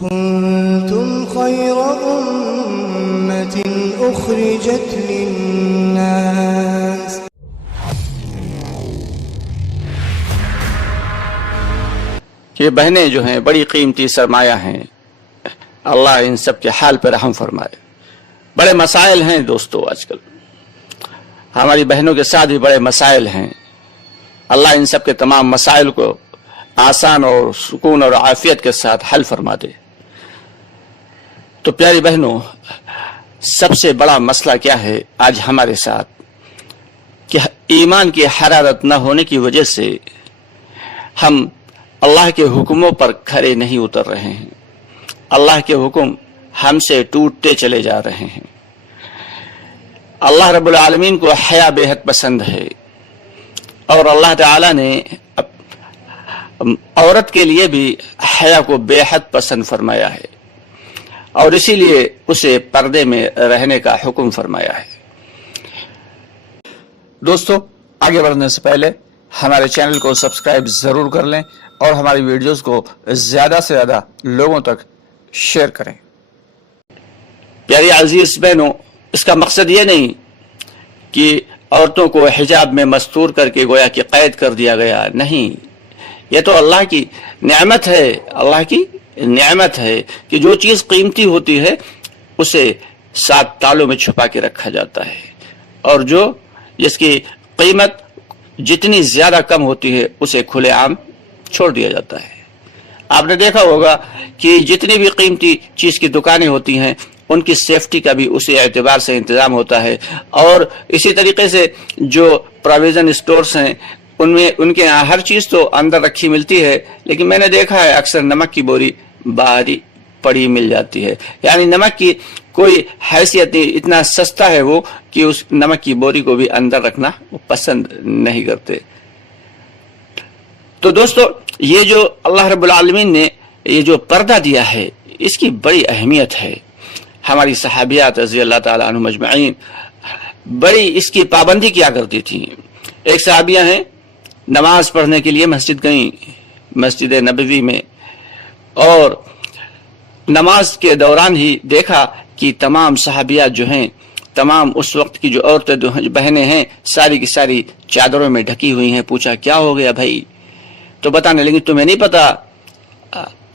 كنتم خير أمة أخرجت للناس یہ بہنیں جو ہیں بڑی قیمتی سرمایہ ہیں، اللہ ان سب کے حال پر رحم فرمائے۔ بڑے مسائل ہیں دوستو، آج کل ہماری بہنوں کے ساتھ بھی بڑے مسائل ہیں، اللہ ان سب کے تمام مسائل کو آسان اور سکون اور عافیت کے ساتھ حل فرما دے۔ تو پیاری بہنوں، سب سے بڑا مسئلہ کیا ہے آج ہمارے ساتھ کہ ایمان کی حرارت نہ ہونے کی وجہ سے ہم اللہ کے حکموں پر کھرے نہیں اتر رہے ہیں، اللہ کے حکم ہم سے ٹوٹتے چلے جا رہے ہیں۔ اللہ رب العالمین کو حیا بے حد پسند ہے، اور اللہ تعالی نے عورت کے لیے بھی حیا کو بے حد پسند فرمایا ہے، اور اسی لیے اسے پردے میں رہنے کا حکم فرمایا ہے۔ دوستو، آگے بڑھنے سے پہلے ہمارے چینل کو سبسکرائب ضرور کر لیں اور ہماری ویڈیوز کو زیادہ سے زیادہ لوگوں تک شیئر کریں۔ پیاری عزیز بہنوں، اس کا مقصد یہ نہیں کہ عورتوں کو حجاب میں مستور کر کے گویا کہ قید کر دیا گیا، نہیں، یہ تو اللہ کی نعمت ہے، اللہ کی نعمت ہے کہ جو چیز قیمتی ہوتی ہے اسے 7 تالوں میں چھپا کے رکھا جاتا ہے، اور جو جس کی قیمت جتنی زیادہ کم ہوتی ہے اسے کھلے عام چھوڑ دیا جاتا ہے۔ آپ نے دیکھا ہوگا کہ جتنی بھی قیمتی چیز کی دکانیں ہوتی ہیں ان کی سیفٹی کا بھی اسی اعتبار سے انتظام ہوتا ہے، اور اسی طریقے سے جو پروویژن اسٹورز ہیں ان کے یہاں ہر چیز تو اندر رکھی ملتی ہے، لیکن میں نے دیکھا ہے اکثر نمک کی بوری باہر پڑی مل جاتی ہے، یعنی نمک کی کوئی حیثیت نہیں، اتنا سستا ہے وہ کہ اس نمک کی بوری کو بھی اندر رکھنا پسند نہیں کرتے۔ تو دوستو، یہ جو اللہ رب العالمین نے یہ جو پردہ دیا ہے اس کی بڑی اہمیت ہے۔ ہماری صحابیات رضی اللہ تعالیٰ عنہم اجمعین بڑی اس کی پابندی کیا کرتی تھیں۔ ایک صحابیہ ہیں، نماز پڑھنے کے لیے مسجد گئیں، مسجد نبوی میں، اور نماز کے دوران ہی دیکھا کہ تمام صحابیات جو ہیں، تمام اس وقت کی جو عورتیں بہنیں ہیں، ساری کی ساری چادروں میں ڈھکی ہوئی ہیں۔ پوچھا کیا ہو گیا بھائی؟ تو بتانے لگی تمہیں نہیں پتا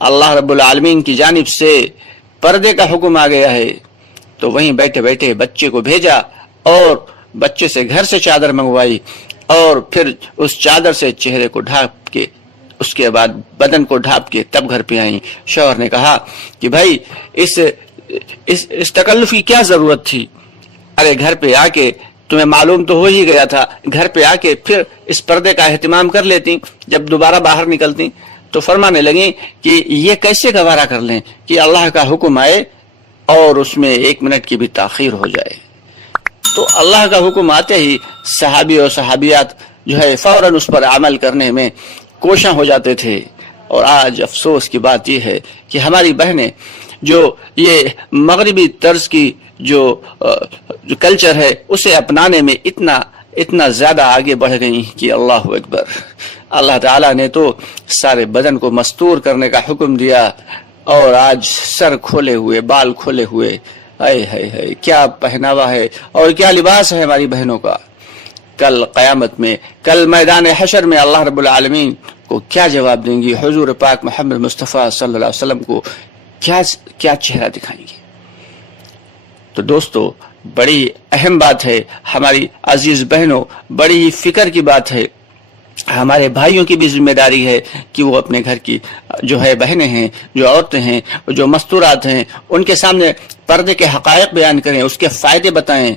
اللہ رب العالمین کی جانب سے پردے کا حکم آ گیا ہے؟ تو وہیں بیٹھے بیٹھے بچے کو بھیجا اور بچے سے گھر سے چادر منگوائی، اور پھر اس چادر سے چہرے کو ڈھانپ کے، اس کے بعد بدن کو ڈھانپ کے تب گھر پہ آئیں۔ شوہر نے کہا کہ بھائی اس تکلف کی کیا ضرورت تھی؟ ارے گھر پہ آ کے تمہیں معلوم تو ہو ہی گیا تھا، گھر پہ آ کے پھر اس پردے کا اہتمام کر لیتی جب دوبارہ باہر نکلتی۔ تو فرمانے لگیں کہ یہ کیسے گوارا کر لیں کہ اللہ کا حکم آئے اور اس میں 1 منٹ کی بھی تاخیر ہو جائے۔ تو اللہ کا حکم آتے ہی صحابی اور صحابیات جو ہے فوراً اس پر عمل کرنے میں کوشاں ہو جاتے تھے۔ اور آج افسوس کی بات یہ ہے کہ ہماری بہنیں جو یہ مغربی طرز کی جو کلچر ہے اسے اپنانے میں اتنا زیادہ آگے بڑھ گئی کہ اللہ اکبر، اللہ تعالیٰ نے تو سارے بدن کو مستور کرنے کا حکم دیا، اور آج سر کھولے ہوئے، بال کھولے ہوئے، اے کیا پہناوا ہے اور کیا لباس ہے ہماری بہنوں کا۔ کل قیامت میں، کل میدان حشر میں اللہ رب العالمین کو کیا جواب دیں گی؟ حضور پاک محمد مصطفیٰ صلی اللہ علیہ وسلم کو کیا چہرہ دکھائیں گے؟ تو دوستو، بڑی اہم بات ہے ہماری عزیز بہنوں، بڑی ہی فکر کی بات ہے۔ ہمارے بھائیوں کی بھی ذمہ داری ہے کہ وہ اپنے گھر کی جو ہے بہنیں ہیں، جو عورتیں ہیں، جو مستورات ہیں، ان کے سامنے پردے کے حقائق بیان کریں، اس کے فائدے بتائیں،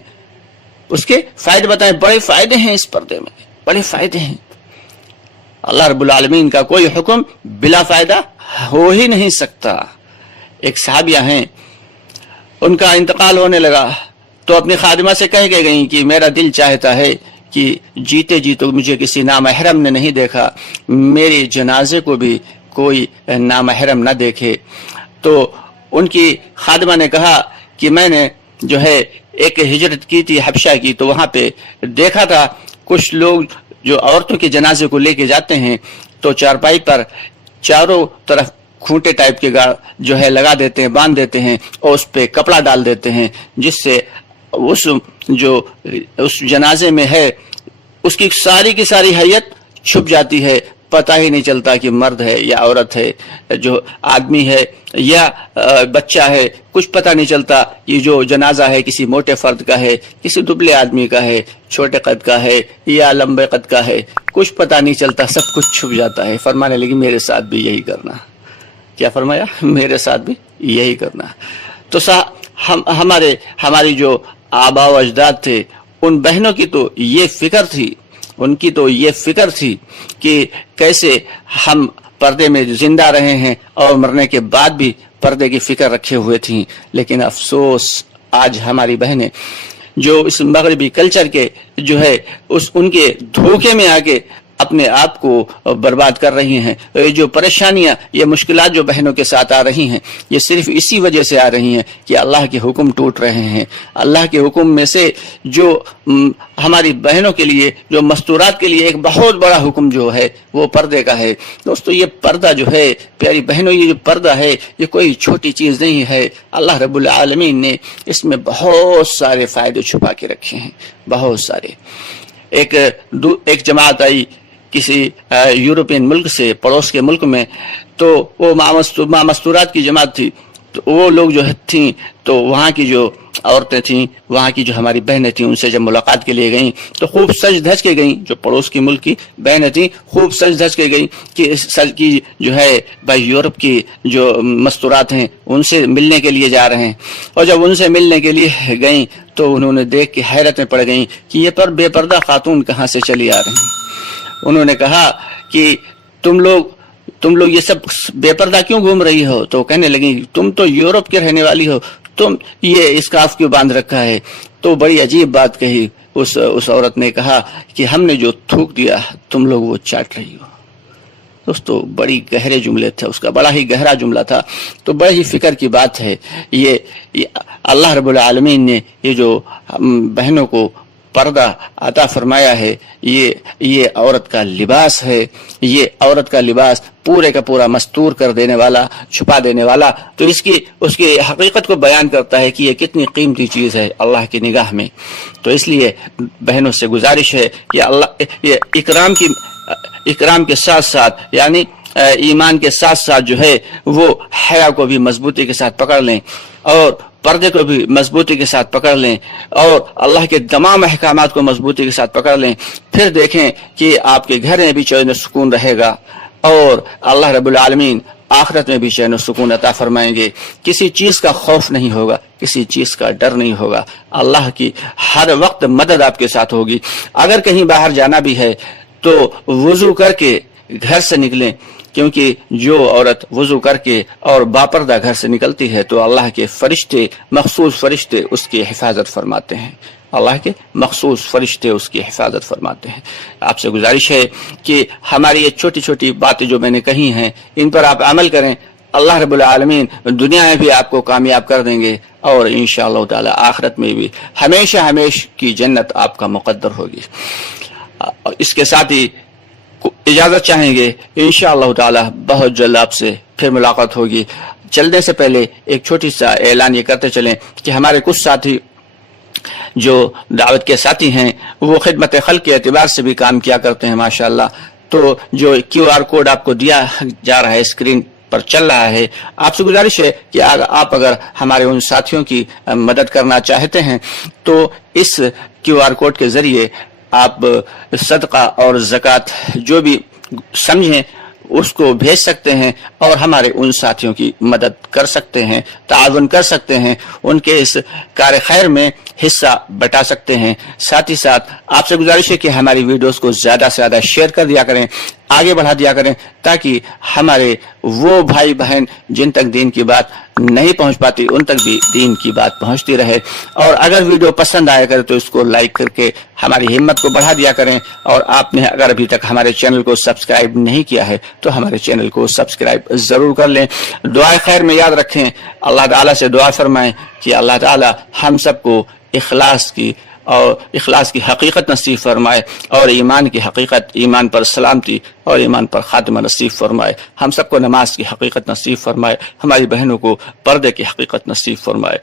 بڑے فائدے ہیں اس پردے میں، بڑے فائدے ہیں۔ اللہ رب العالمین کا کوئی حکم بلا فائدہ ہو ہی نہیں سکتا۔ ایک صحابیہ ہیں، ان کا انتقال ہونے لگا تو اپنی خادمہ سے کہہ کے گئیں کہ میرا دل چاہتا ہے کہ جیتے جی تو مجھے کسی نامحرم نے نہیں دیکھا، میرے جنازے کو بھی کوئی نامحرم نہ دیکھے۔ تو ان کی خادمہ نے کہا کہ میں نے جو ہے ایک ہجرت کی تھی حبشہ کی، تو وہاں پہ دیکھا تھا کچھ لوگ جو عورتوں کے جنازے کو لے کے جاتے ہیں تو چارپائی پر چاروں طرف खूंटे टाइप के गाड़ जो है लगा देते हैं, बांध देते हैं और उस पे कपड़ा डाल देते हैं, जिससे उस जनाजे में है उसकी सारी की सारी हैयत छुप जाती है, पता ही नहीं चलता कि मर्द है या औरत है, जो आदमी है या बच्चा है, कुछ पता नहीं चलता। ये जो जनाजा है किसी मोटे फर्द का है, किसी दुबले आदमी का है, छोटे कद का है या लंबे कद का है, कुछ पता नहीं चलता, सब कुछ छुप जाता है। फरमाने लगी मेरे साथ भी यही करना। क्या फरमाया? मेरे साथ भी यही करना। तो हमारी जो आबा व अजदाद थे, उन बहनों की तो ये फिक्र थी, उनकी तो ये फिक्र थी कि कैसे हम पर्दे में जिंदा रहे हैं और मरने के बाद भी पर्दे की फिक्र रखे हुए थी। लेकिन अफसोस आज हमारी बहनें जो इस मगरबी कल्चर के जो है उनके धोखे में आके अपने आप को बर्बाद कर रही हैं। ये जो परेशानियां, ये मुश्किलात जो बहनों के साथ आ रही हैं, ये सिर्फ इसी वजह से आ रही हैं कि अल्लाह के हुक्म टूट रहे हैं। अल्लाह के हुक्म में से जो हमारी बहनों के लिए, जो मस्तूरात के लिए एक बहुत बड़ा हुक्म जो है वो पर्दे का है। दोस्तों, ये पर्दा जो है, प्यारी बहनों, ये जो पर्दा है ये कोई छोटी चीज नहीं है। अल्लाह रब्बुल आलमीन ने इसमें बहुत सारे फायदे छुपा के रखे हैं, बहुत सारे। एक जमात आई किसी यूरोपियन मुल्क से, पड़ोस के मुल्क में, तो वो माँ मस्तूरात की जमात थी। तो वो लोग जो थी, तो वहाँ की जो औरतें थीं, वहाँ की जो हमारी बहनें थीं, उनसे जब मुलाकात के लिए गईं तो खूब सज धज के गईं। जो पड़ोस की मुल्क की बहनें थीं खूब सज धज के गईं कि सज की जो है भाई यूरोप की जो मस्तूरात हैं उनसे मिलने के लिए जा रहे हैं। और जब उनसे मिलने के लिए गईं तो उन्होंने देख के हैरत में पड़ गईं कि ये पर बेपर्दा खातून कहाँ से चली आ रही हैं। उन्होंने कहा कि तुम लोग ये सब बेपर्दा क्यों घूम रही हो? तो कहने लगी तुम तो यूरोप के रहने वाली हो, तुम ये स्कार्फ क्यों बांध रखा है? तो बड़ी अजीब बात कही उस औरत ने। कहा कि हमने जो थूक दिया तुम लोग वो चाट रही हो। दोस्तों, बड़ी गहरे जुमले थे, उसका बड़ा ही गहरा जुमला था। तो बड़ी ही फिक्र की बात है। ये अल्लाह रब्बुल आलमीन ने ये जो बहनों को पर्दा अता फरमाया है, ये औरत का लिबास है। ये औरत का लिबास पूरे का पूरा मस्तूर कर देने वाला, छुपा देने वाला, तो उसकी हकीकत को बयान करता है कि ये कितनी कीमती चीज है अल्लाह की निगाह में। तो इसलिए बहनों से गुजारिश है कि अल्लाह ये इकराम के साथ साथ, यानी ईमान के साथ साथ जो है वो हया को भी मजबूती के साथ पकड़ लें और पर्दे को भी मजबूती के साथ पकड़ लें और अल्लाह के तमाम अहकामात को मजबूती के साथ पकड़ लें। फिर देखें कि आपके घर में भी चैन सुकून रहेगा और अल्लाह रब्बुल आलमीन आखिरत में भी चैन सुकून अता फरमाएंगे। किसी चीज का खौफ नहीं होगा, किसी चीज का डर नहीं होगा। अल्लाह की हर वक्त मदद आपके साथ होगी। अगर कहीं बाहर जाना भी है तो वुजू करके घर से निकलें, क्योंकि जो औरत वुजू करके और बापर्दा घर से निकलती है तो अल्लाह के फरिश्ते, मखसूस फरिश्ते उसकी हिफाजत फरमाते हैं। अल्लाह के मखसूस फरिश्ते उसकी हिफाजत फरमाते हैं। आपसे गुजारिश है कि हमारी ये छोटी छोटी बातें जो मैंने कही हैं इन पर आप अमल करें। अल्लाह रब्बुल आलमीन दुनिया में भी आपको कामयाब कर देंगे और इंशाअल्लाह ताला आखिरत में भी हमेशा हमेशा की जन्नत आपका मुकद्दर होगी। इसके साथ ही इजाजत चाहेंगे, इंशाअल्लाह ताला बहुत जल्द आपसे फिर मुलाकात होगी। चलने से पहले एक छोटी सा ऐलान ये करते चलें कि हमारे कुछ साथी जो दावत के साथी हैं वो खिदमत खल्क के एतबार से भी काम किया करते हैं माशाअल्लाह। तो जो QR कोड आपको दिया जा रहा है, स्क्रीन पर चल रहा है, आपसे गुजारिश है कि आप अगर हमारे उन साथियों की मदद करना चाहते हैं तो इस QR कोड के जरिए आप सदका और ज़कात जो भी समझें उसको भेज सकते हैं और हमारे उन साथियों की मदद कर सकते हैं, ताउन कर सकते हैं, उनके इस कार्य खैर में हिस्सा बटा सकते हैं। साथ ही साथ आपसे गुजारिश है कि हमारी वीडियोस को ज्यादा से ज्यादा शेयर कर दिया करें, आगे बढ़ा दिया करें, ताकि हमारे वो भाई बहन जिन तक दीन की बात नहीं पहुंच पाती उन तक भी दीन की बात पहुंचती रहे। और अगर वीडियो पसंद आया करे तो इसको लाइक करके हमारी हिम्मत को बढ़ा दिया करें। और आपने अगर अभी तक हमारे चैनल को सब्सक्राइब नहीं किया है तो हमारे चैनल को सब्सक्राइब जरूर कर लें। दुआ खैर में याद रखें, अल्लाह ताला से दुआ फरमाएं कि अल्लाह ताला हम सबको इखलास की اور اخلاص کی حقیقت نصیب فرمائے، اور ایمان کی حقیقت، ایمان پر سلامتی اور ایمان پر خاتمہ نصیب فرمائے۔ ہم سب کو نماز کی حقیقت نصیب فرمائے، ہماری بہنوں کو پردے کی حقیقت نصیب فرمائے۔